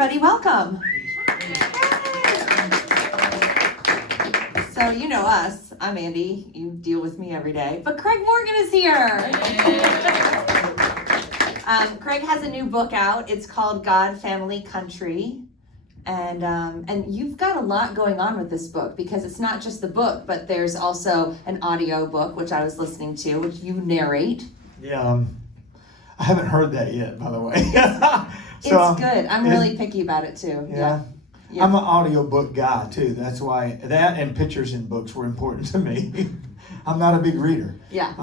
everybody, welcome. So you know us, I'm Andie, you deal with me every day, but Craig Morgan is here. Craig has a new book out, it's called God, Family, Country. And you've got a lot going on with this book because it's not just the book, but there's also an audio book, which I was listening to, which you narrate. Yeah, I haven't heard that yet, by the way. So, it's good. I'm really picky about it too. Yeah. I'm an audiobook guy too. That's why that and pictures in books were important to me. I'm not a big reader. Yeah.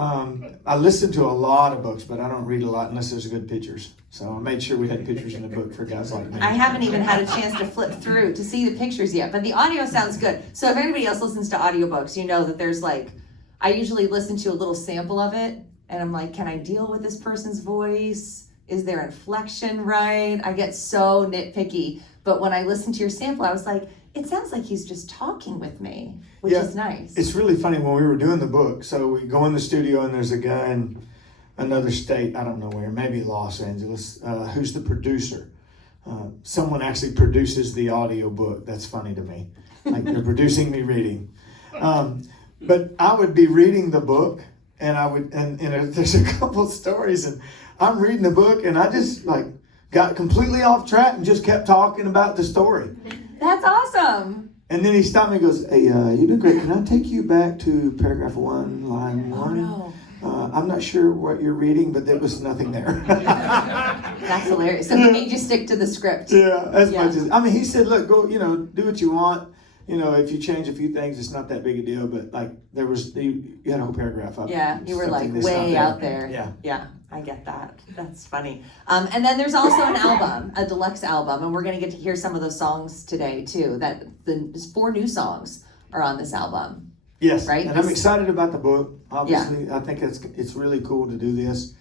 I listen to a lot of books, but I don't read a lot unless there's good pictures. So I made sure we had pictures in the book for guys like me. I haven't even had a chance to flip through to see the pictures yet, but the audio sounds good. So if anybody else listens to audiobooks, you know that there's I usually listen to a little sample of it, and I'm like, can I deal with this person's voice? Is their inflection right? I get so nitpicky. But when I listened to your sample, I was like, it sounds like he's just talking with me, which is nice. It's really funny when we were doing the book. So we go in the studio and there's a guy in another state, I don't know where, maybe Los Angeles, who's the producer. Someone actually produces the audio book. That's funny to me. Like they're producing me reading. But I would be reading the book and there's a couple stories and I'm reading the book and I just got completely off track and just kept talking about the story. That's awesome. And then he stopped me and goes, hey, you did great. Can I take you back to paragraph 1, line 1? No. I'm not sure what you're reading, but there was nothing there. That's hilarious. So he made you stick to the script. Yeah, much as, he said, look, go, do what you want. If you change a few things, it's not that big a deal, but you had a whole paragraph up. Yeah, you were way out there. Yeah, I get that. That's funny. And then there's also an album, a deluxe album, and we're going to get to hear some of those songs today too. There's 4 new songs are on this album. Yes, right? And I'm excited about the book. Obviously, I think it's really cool to do this,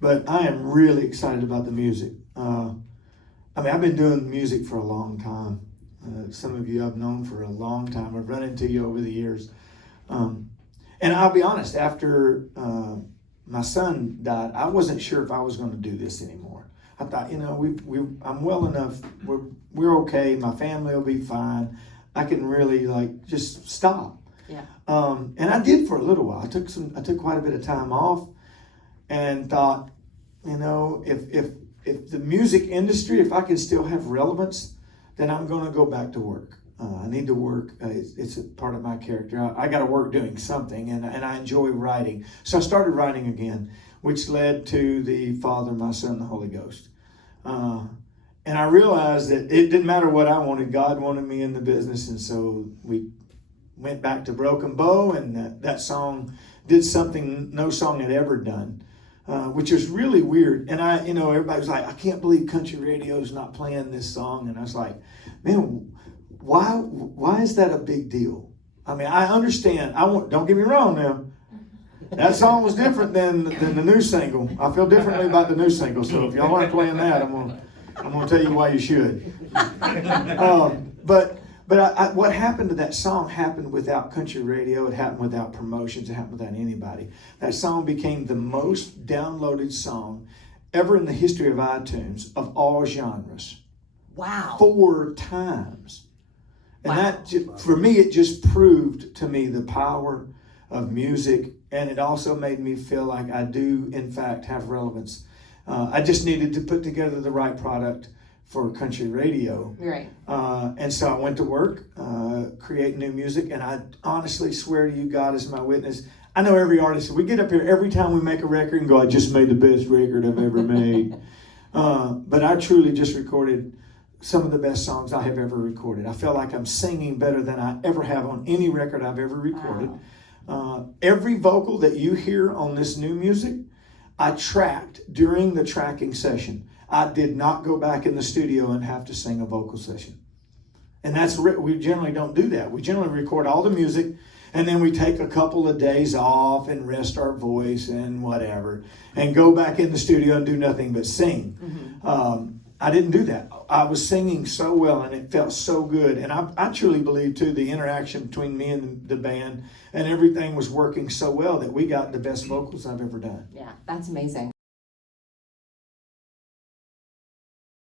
but I am really excited about the music. I've been doing music for a long time. Some of you I've known for a long time. I've run into you over the years. And I'll be honest, after my son died, I wasn't sure if I was going to do this anymore. I thought, I'm well enough. We're okay. My family will be fine. I can really just stop. Yeah. And I did for a little while. I took quite a bit of time off and thought, if the music industry, if I can still have relevance, then I'm going to go back to work. I need to work. It's a part of my character. I got to work doing something, and I enjoy writing. So I started writing again, which led to the Father, my Son, the Holy Ghost. And I realized that it didn't matter what I wanted. God wanted me in the business, and so we went back to Broken Bow, and that song did something no song had ever done. Which is really weird. And everybody was like, I can't believe country radio's not playing this song. And I was like, man, why is that a big deal? I understand. Don't get me wrong now. That song was different than the new single. I feel differently about the new single. So if y'all aren't playing that, I'm gonna tell you why you should. But what happened to that song happened without country radio. It happened without promotions. It happened without anybody. That song became the most downloaded song ever in the history of iTunes of all genres. Wow. 4 times. And that, for me, it just proved to me the power of music. And it also made me feel like I do, in fact, have relevance. I just needed to put together the right product for country radio. Right. And so I went to work, create new music, and I honestly swear to you, God is my witness. I know every artist, we get up here every time we make a record and go, I just made the best record I've ever made. But I truly just recorded some of the best songs I have ever recorded. I feel like I'm singing better than I ever have on any record I've ever recorded. Wow. Every vocal that you hear on this new music, I tracked during the tracking session. I did not go back in the studio and have to sing a vocal session. And we generally don't do that. We generally record all the music and then we take a couple of days off and rest our voice and whatever and go back in the studio and do nothing but sing. Mm-hmm. I didn't do that. I was singing so well and it felt so good. And I truly believe too, the interaction between me and the band and everything was working so well that we got the best vocals I've ever done. Yeah, that's amazing.